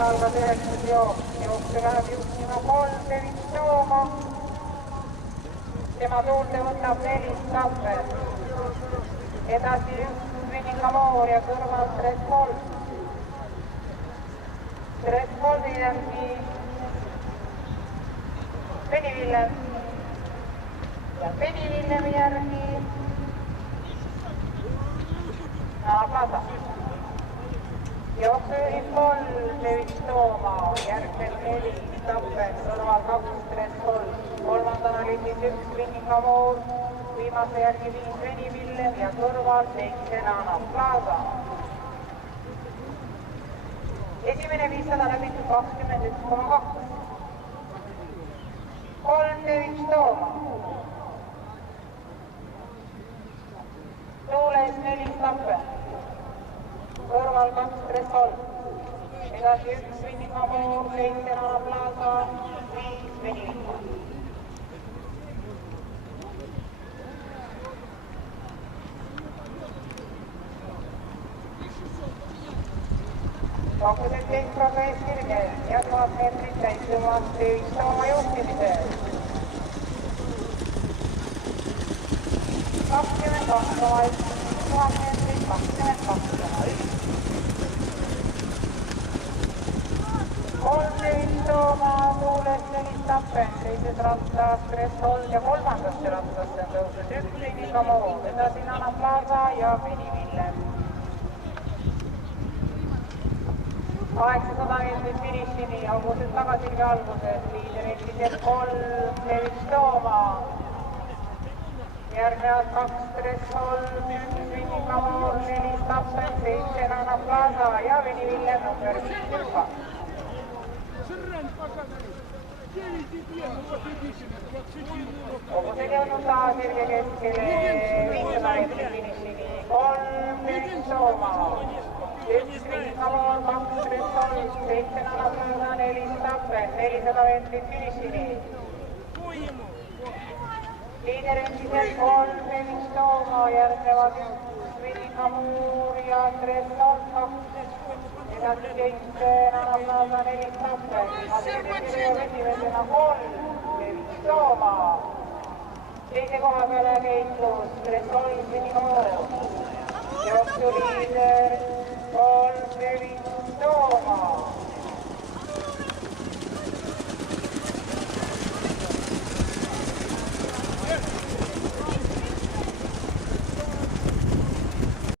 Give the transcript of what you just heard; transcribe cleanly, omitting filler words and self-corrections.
algas 9. jooksu läheb juhtima 3 Levits Tooma. Tema tuulde võtab 4 Tapper. Edasi 1 Winning Amour ja kõrval Red Bull. Red Bulli järgi Penny Villem ja Penny Villemi järgi Plaza. Jooksujuhib 3 Levits Tooma, järgmel 4 Tapper, kõrval 2 Red Bull. Kolmandana oli siis 1 Winning Amour, viimase järgi 5 Penny Villem ja kõrval 7 Plaza. Esimene 500 läbitud 21,2. 3 Levits Tooma. Tuules 4 Tapper. Kõrval 2 Red Bull. Edasi 1 Winning Amour, 7 Plaza, 5 Penny Villem. Kakkused Peikroga eeskirge ja 1000 meetrit täitumas Levits Tooma juhtimisel. 22,1 1000 meetrit 22,1. 3 Levits Tooma, tuules 4 Tapper, teises rattas Red Bull ja kolmandasse rattasse on tõusnud 1 Winning Amour, edasi Plaza ja Penny Villem. 800 meetrit finišini, alguses tagasilge alguses, liider eksides 3 Levits Tooma. Järgnevad 2 Red Bull, 1 Winning Amour, 4 Tapper, 7 Plaza ja Penny Villem number 5 Türka. Kogu see jõudnud taasirge keskele 500 meetrit finišini, 3 Levits Tooma. 1 Winning Amour, 2 Red Bull, 7 Plaza, 4 Tapper, 400 meetrit finišini. Liider endiselt 3 Levits Tooma, järgnevad 1 Winning Amour ja Red Bull 2. Edasi 7 Plaza, 4 Tapper. Esimesena 3 Levits Tooma. Teise koha peale heitlus Red Bull, Winning Amour. Jooksuliider 3 Levits Tooma.